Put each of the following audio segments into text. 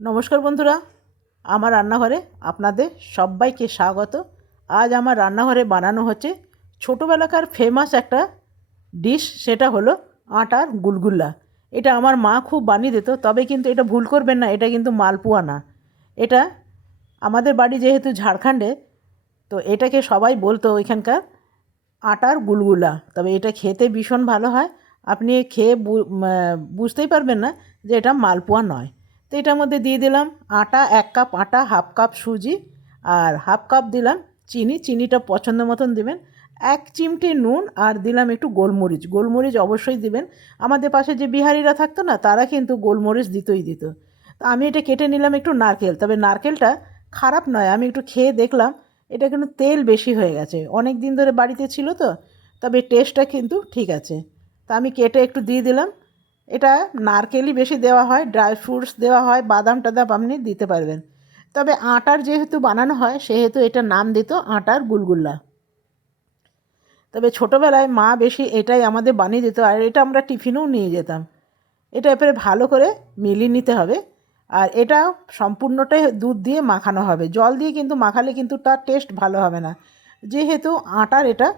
নমস্কার বন্ধুরা, আমার রান্নাঘরে আপনাদের সবাইকে স্বাগত। আজ আমার রান্নাঘরে বানানো হচ্ছে ছোটোবেলাকার ফেমাস একটা ডিশ, সেটা হলো আটার গুলগুলা। এটা আমার মা খুব বানিয়ে দিত, তবে কিন্তু এটা ভুল করবেন না, এটা কিন্তু মালপোয়া না। এটা আমাদের বাড়ি যেহেতু ঝাড়খণ্ডে, তো এটাকে সবাই বলতো ওইখানকার আটার গুলগুলা। তবে এটা খেতে ভীষণ ভালো হয়। আপনি খেয়ে বুঝতেই পারবেন না যে এটা মালপোয়া নয়। তো এটার মধ্যে দিয়ে দিলাম আটা, 1 কাপ আটা, হাফ কাপ সুজি, আর হাফ কাপ দিলাম চিনি। চিনিটা পছন্দ মতন দেবেন। 1 চিমটি নুন, আর দিলাম একটু গোলমরিচ। গোলমরিচ অবশ্যই দিবেন। আমাদের পাশে যে বিহারিরা থাকতো না, তারা কিন্তু গোলমরিচ দিতই দিত। তো আমি এটা কেটে নিলাম একটু নারকেল। তবে নারকেলটা খারাপ নয়, আমি একটু খেয়ে দেখলাম এটা কিন্তু তেল বেশি হয়ে গেছে, অনেক দিন ধরে বাড়িতে ছিল তো। তবে টেস্টটা কিন্তু ঠিক আছে। তা আমি কেটে একটু দিয়ে দিলাম। এটা নারকেলই বেশি দেওয়া হয়, ড্রাই ফ্রুটস দেওয়া হয়, বাদাম টাদাম আপনি দিতে পারবেন। তবে আটার যেহেতু বানানো হয়, সেহেতু এটা নাম দিত আটার গুলগুলা। তবে ছোটোবেলায় মা বেশি এটাই আমাদের বানিয়ে দিত, আর এটা আমরা টিফিনেও নিয়ে যেতাম। এটা এরপরে ভালো করে মিলিয়ে নিতে হবে। আর এটা সম্পূর্ণটাই দুধ দিয়ে মাখানো হবে, জল দিয়ে কিন্তু মাখালে কিন্তু তার টেস্ট ভালো হবে না, যেহেতু আটার এটা।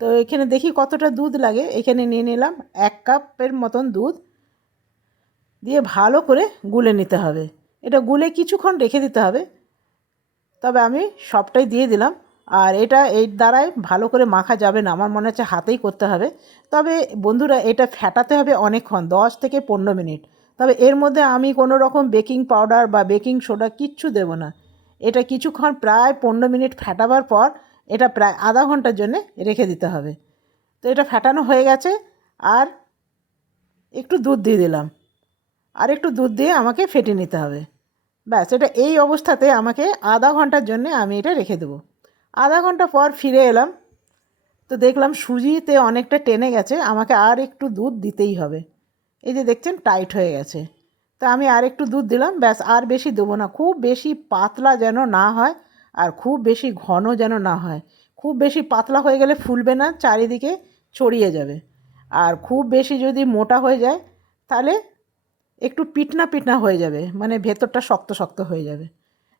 তো এখানে দেখি কতটা দুধ লাগে, এখানে নিয়ে নিলাম 1 কাপের মতন দুধ। দিয়ে ভালো করে গুলে নিতে হবে। এটা গুলে কিছুক্ষণ রেখে দিতে হবে। তবে আমি সবটাই দিয়ে দিলাম। আর এটা এই দ্বারাই ভালো করে মাখা যাবে না, আমার মনে হচ্ছে হাতেই করতে হবে। তবে বন্ধুরা, এটা ফেটাতে হবে অনেকক্ষণ, 10 থেকে 15 মিনিট। তবে এর মধ্যে আমি কোনো রকম বেকিং পাউডার বা বেকিং সোডা কিচ্ছু দেব না। এটা কিছুক্ষণ প্রায় 15 মিনিট ফেটাবার পর এটা প্রায় আধা ঘন্টার জন্যে রেখে দিতে হবে। তো এটা ফেটানো হয়ে গেছে। আর একটু দুধ দিয়ে দিলাম, আর একটু দুধ দিয়ে আমাকে ফেটে নিতে হবে। ব্যাস, এটা এই অবস্থাতে আমাকে আধা ঘন্টার জন্যে আমি এটা রেখে দেবো। আধা ঘন্টা পর ফিরে এলাম, তো দেখলাম সুজিতে অনেকটা টেনে গেছে, আমাকে আর একটু দুধ দিতেই হবে। এই যে দেখছেন টাইট হয়ে গেছে। তা আমি আর একটু দুধ দিলাম, ব্যাস, আর বেশি দেবো না। খুব বেশি পাতলা যেন না হয়, আর খুব বেশি ঘন যেন না হয়। খুব বেশি পাতলা হয়ে গেলে ফুলবে না, চারিদিকে ছড়িয়ে যাবে। আর খুব বেশি যদি মোটা হয়ে যায়, তাহলে একটু পিটনা পিটনা হয়ে যাবে, মানে ভেতরটা শক্ত শক্ত হয়ে যাবে।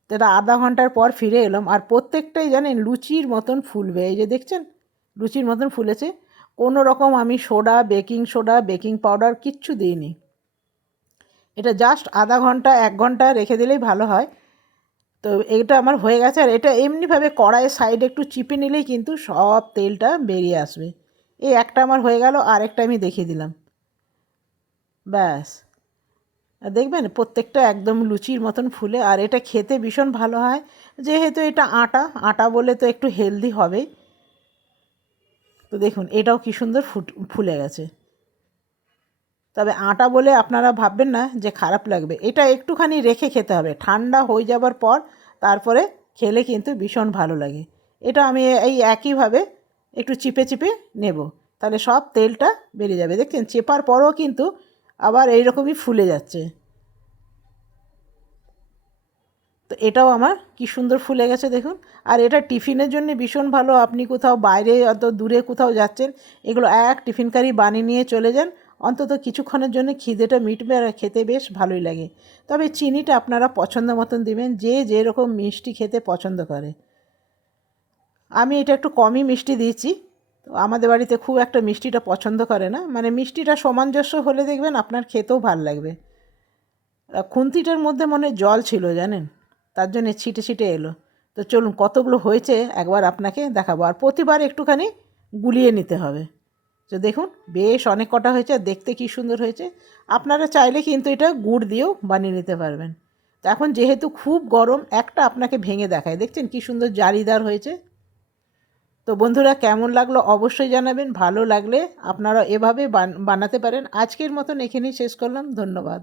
তো এটা আধা ঘন্টার পর ফিরে এলাম, আর প্রত্যেকটাই জানেন লুচির মতন ফুলবে। এই যে দেখছেন লুচির মতন ফুলেছে। কোনো রকম আমি সোডা, বেকিং পাউডার কিচ্ছু দিইনি। এটা জাস্ট আধা ঘন্টা 1 ঘন্টা রেখে দিলেই ভালো হয়। তো এটা আমার হয়ে গেছে। আর এটা এমনিভাবে কড়াইয়ের সাইডে একটু চিপে নিলেই কিন্তু সব তেলটা বেরিয়ে আসবে। এই একটা আমার হয়ে গেল, আর একটা আমি দেখিয়ে দিলাম। ব্যাস, দেখবেন প্রত্যেকটা একদম লুচির মতন ফুলে। আর এটা খেতে ভীষণ ভালো হয়, যেহেতু এটা আটা আটা বলে তো একটু হেলদি হবেই। তো দেখুন এটাও কি সুন্দর ফুলে গেছে। তবে আটা বলে আপনারা ভাববেন না যে খারাপ লাগবে, এটা একটুখানি রেখে খেতে হবে, ঠান্ডা হয়ে যাবার পর তারপরে খেলে কিন্তু ভীষণ ভালো লাগে। এটা আমি এই একইভাবে একটু চিপে চিপে নেব, তাহলে সব তেলটা বেরিয়ে যাবে। দেখছেন চেপার পরও কিন্তু আবার এইরকমই ফুলে যাচ্ছে। তো এটাও আমার কি সুন্দর ফুলে গেছে দেখুন। আর এটা টিফিনের জন্য ভীষণ ভালো। আপনি কোথাও বাইরে অত দূরে কোথাও যাচ্ছেন, এগুলো এক টিফিন কারি বানিয়ে নিয়ে চলে যান, অন্তত কিছুক্ষণের জন্য খিদেটা মিটবে, আর খেতে বেশ ভালোই লাগে। তবে চিনিটা আপনারা পছন্দ মতন দিবেন, যে যেরকম মিষ্টি খেতে পছন্দ করে। আমি এটা একটু কমই মিষ্টি দিয়েছি। তো আমাদের বাড়িতে খুব একটা মিষ্টিটা পছন্দ করে না, মানে মিষ্টিটা সামঞ্জস্য হলে দেখবেন আপনার খেতেও ভাল লাগবে। খুন্তিটার মধ্যে মনে হয় জল ছিল জানেন, তার জন্যে ছিটে ছিটে এলো। তো চলুন কতগুলো হয়েছে একবার আপনাকে দেখাবো, আর প্রতিবার একটুখানি গুলিয়ে নিতে হবে। তো দেখুন বেশ অনেক কটা হয়েছে, আর দেখতে কী সুন্দর হয়েছে। আপনারা চাইলে কিন্তু এটা গুড় দিয়েও বানিয়ে নিতে পারবেন। তো এখন যেহেতু খুব গরম, একটা আপনাকে ভেঙে দেখায়, দেখছেন কী সুন্দর জালিদার হয়েছে। তো বন্ধুরা, কেমন লাগলো অবশ্যই জানাবেন। ভালো লাগলে আপনারা এভাবে বানাতে পারেন। আজকের মতন এখানেই শেষ করলাম। ধন্যবাদ।